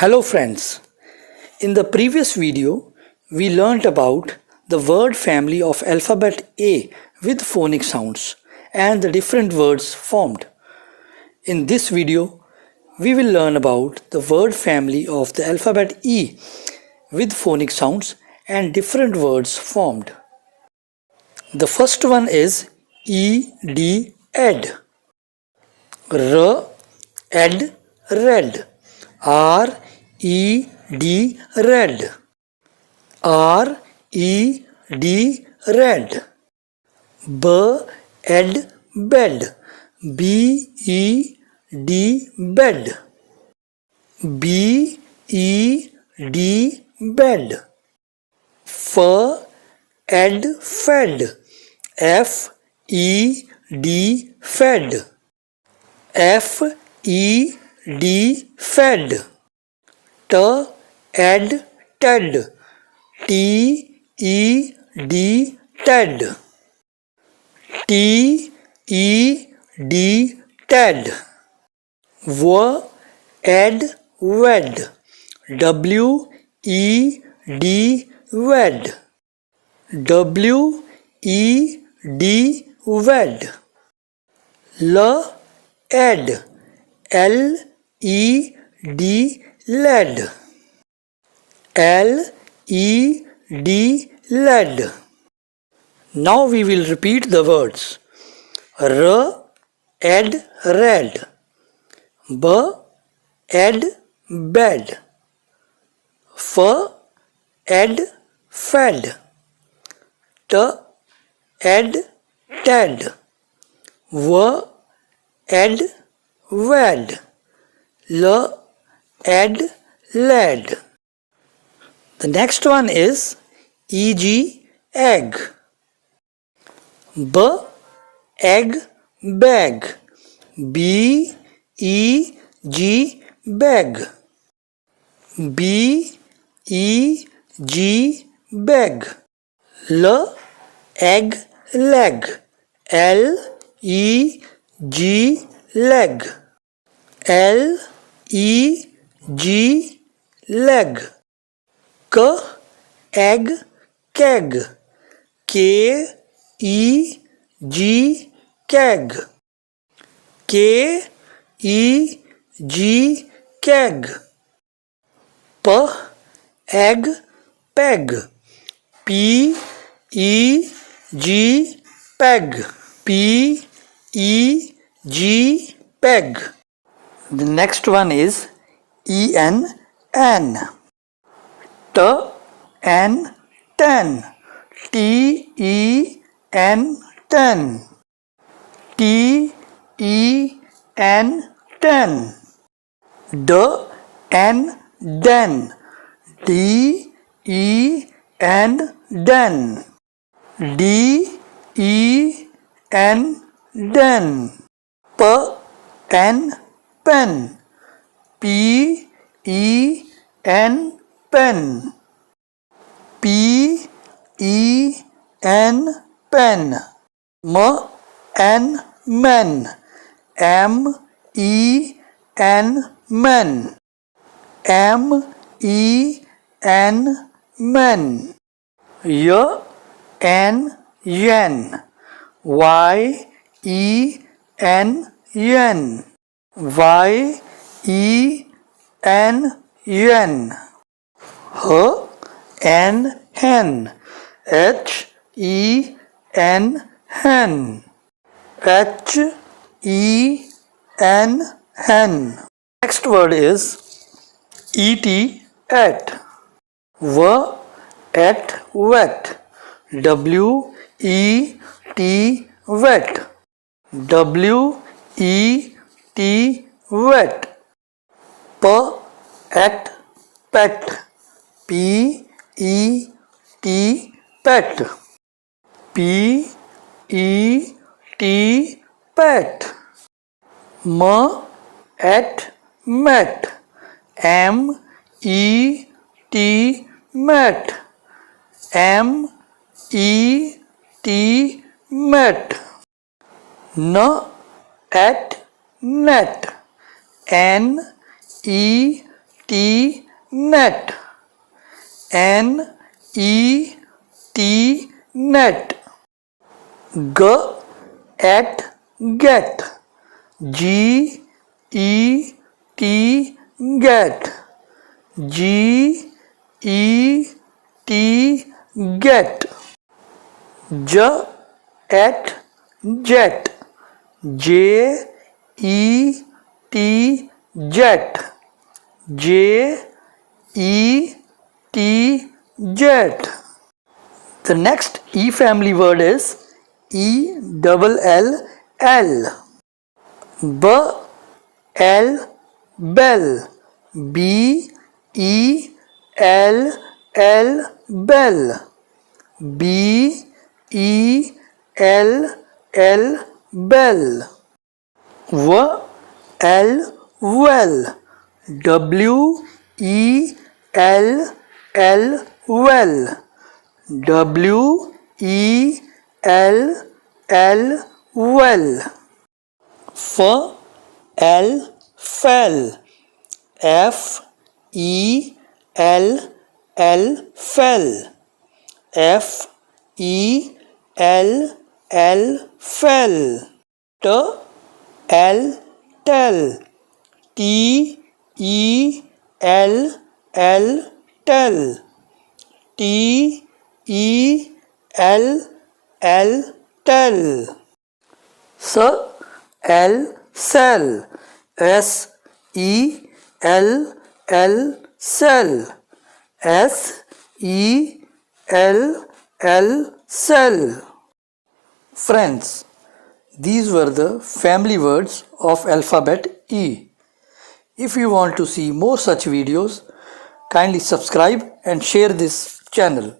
Hello friends, in the previous video we learnt about the word family of alphabet A with phonic sounds and the different words formed. In this video we will learn about the word family of the alphabet E with phonic sounds and different words formed. The first one is ed, ed, r, ed, red, r, e, d, red, r, e, d, red, b, ed, bed, b, e, d, bed, b, e, d, bed, f, ed, fed, f, e, d, fed, f, e, d, fed, t, ed, ted, t, e, d, ted, t, e, d, ted, w, ed, wed, w, e, d, wed, w, e, d, wed, l, ed, l, e, d, led, l, e, d, led. Now we will repeat the words r, ed, red, b, ed, bed, f, ed, fed, t, ed, ted, w, ed, wed, l, ed, led. The next one is e.g. egg, b, egg, bag, b, e, g, bag, b, e, g, bag, l, egg, leg, l, e, g, leg, l, e, g, leg, k, egg, keg, k, e, g, keg, k, e, g, keg, p, egg, peg, p, e, g, peg, p, e, g, peg. The next one is en, an, t, n, ten, t, e, n, ten, t, e, n, ten, d, n, den, d, e, n, den, d, e, n, den, p, n, pen, p, e, n, pen, p, e, n, pen, m, n, men, m, e, n, men, m, e, n, men, y, n, yen, y, e, n, yen, y, e, n, yen, h, n, hen, h, e, n, hen, h, e, n, hen. Next word is et, at, w, at, wet, w, e, t, wet, w, e, t, wet, p, at, pet, p, e, t, pet, p, e, t, pet, m, at, met, m, e, t, met, m, e, t, met, n, at, net, n, e, T net. N E T net. G at get. G E T get. G E T get. J at jet. J E T jet. J E T jet. The next E family word is E double L L. B L bell. B E L L bell. B E L L bell. W L well. W E L L well. W E L L well. F L fell. F E L L fell. F E L L fell. T L tell. T E L L tell. T E L L tell. S L cell. S E L L cell. S E L L cell. Friends, these were the family words of alphabet E. If you want to see more such videos, kindly subscribe and share this channel.